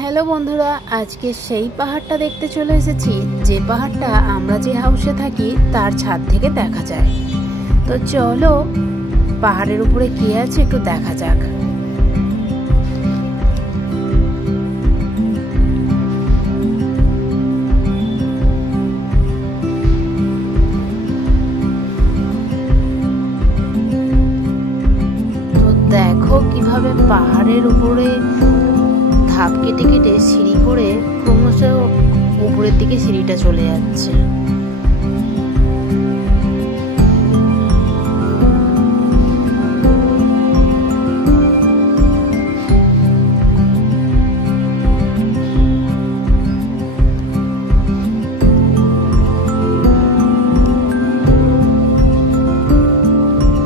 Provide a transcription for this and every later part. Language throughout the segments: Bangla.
হ্যালো বন্ধুরা, আজকে সেই পাহাড়টা দেখতে চলে এসেছি যে পাহাড়টা আমরা যে হাউসে থাকি তার ছাদ থেকে দেখা যায়। তো চলো পাহাড়ের উপরে কি আছে একটু দেখা যাক। তো দেখো কিভাবে পাহাড়ের উপরে ধাপ কেটে কেটে সিঁড়ি করে ক্রমশ উপরের দিকে সিঁড়িটা চলে যাচ্ছে।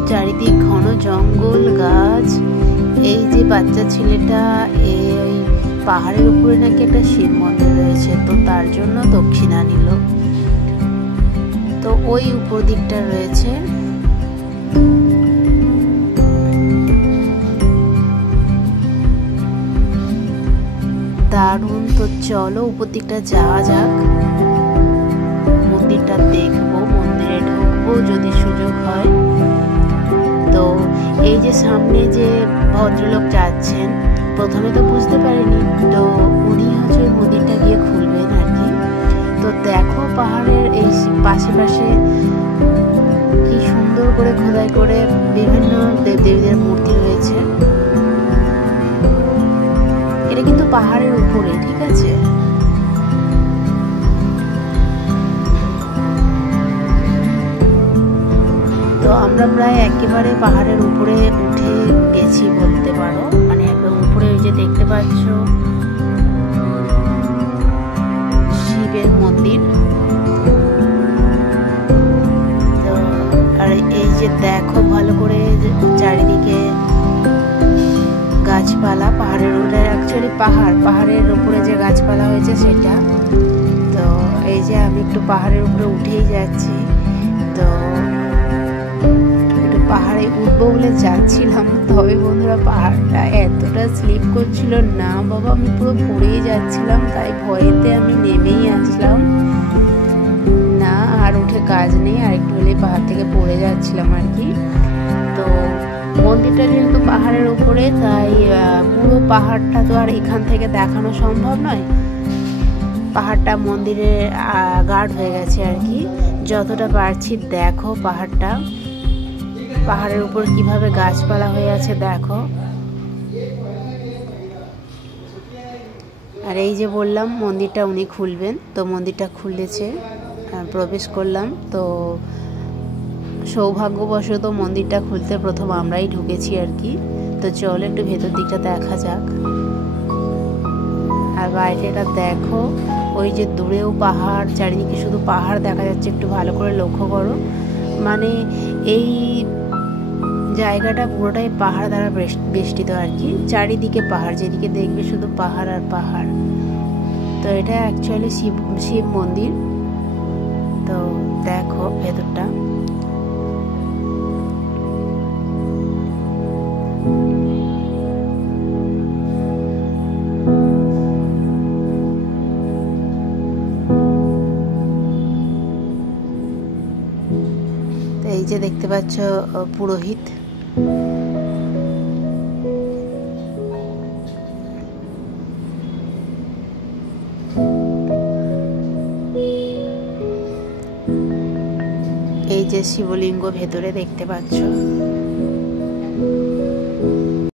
চারিদিক ঘন জঙ্গল গাছ। এই যে বাচ্চা ছেলেটা এই পাহাড়ের উপরে নাকি একটা শিব মন্দির রয়েছে, তো তার জন্য দক্ষিণা নিল। তো ওই উপর দিকটা রয়েছে। দারুণ। তো চলো উপর দিকটা যাওয়া যাক, মন্দিরটা দেখবো, মন্দিরে ঢুকবো যদি সুযোগ হয়। তো এই যে সামনে যে ভদ্রলোক যাচ্ছেন, প্রথমে তো বুঝতে পারিনি, তো উনি হচ্ছে মন্দিরটা গিয়ে খুলবেন আর কি। তো দেখো পাহাড়ের এই পাশে পাশে কি সুন্দর করে খোদাই করে বিভিন্ন দেবদেবীদের মূর্তি রয়েছে। এটা কিন্তু পাহাড়ের উপরে, ঠিক আছে। তো আমরা প্রায় একেবারে পাহাড়ের উপরে উঠে গেছি বলতে পারো, মানে একদম উপরে ওই যে দেখতে পাচ্ছ শিবের মন্দির। তো আর এই যে দেখো ভালো করে চারিদিকে গাছপালা, পাহাড়ের উপরে অ্যাকচুয়ালি পাহাড়ের উপরে যে গাছপালা হয়েছে সেটা। তো এই যে আমি একটু পাহাড়ের উপরে উঠেই যাচ্ছি। তো পাহাড়ে উঠবো বলে যাচ্ছিলাম, তবে বন্ধুরা পাহাড়টা এতটা স্লিপ করছিল না বাবা, আমি পুরো পড়েই যাচ্ছিলাম। তাই ভয়েতে আমি নেমেই আসলাম, না আর উঠে কাজ নেই, আর একটু হলে পাহাড় থেকে পড়ে যাচ্ছিলাম আর কি। তো মন্দিরটা যেহেতু পাহাড়ের উপরে, তাই পুরো পাহাড়টা তো আর এখান থেকে দেখানো সম্ভব নয়। পাহাড়টা মন্দিরে গার্ড হয়ে গেছে আর কি। যতটা পারছি দেখো পাহাড়টা, পাহাড়ের উপর কিভাবে গাছপালা হয়ে আছে দেখো। আর এই যে বললাম মন্দিরটা উনি খুলবেন, তো মন্দিরটা খুলেছে, প্রবেশ করলাম। তো সৌভাগ্যবশত মন্দিরটা খুলতে প্রথম আমরাই ঢুকেছি আর কি। তো চলো একটু ভেতর দিকটা দেখা যাক। আর বাইরেটা দেখো, ওই যে দূরেও পাহাড়, চারিদিকে শুধু পাহাড় দেখা যাচ্ছে, একটু ভালো করে লক্ষ্য করো। মানে এই জায়গাটা পুরোটাই পাহাড় দ্বারা বেষ্টিত আর কি, চারিদিকে পাহাড়, যেদিকে দেখবে শুধু পাহাড় আর পাহাড়। তো এটা অ্যাকচুয়ালি শিব মন্দির। তো দেখো ভেতরটা। এই যে দেখতে পাচ্ছ পুরোহিত। এই যে শিবলিঙ্গ ভেতরে দেখতে পাচ্ছ।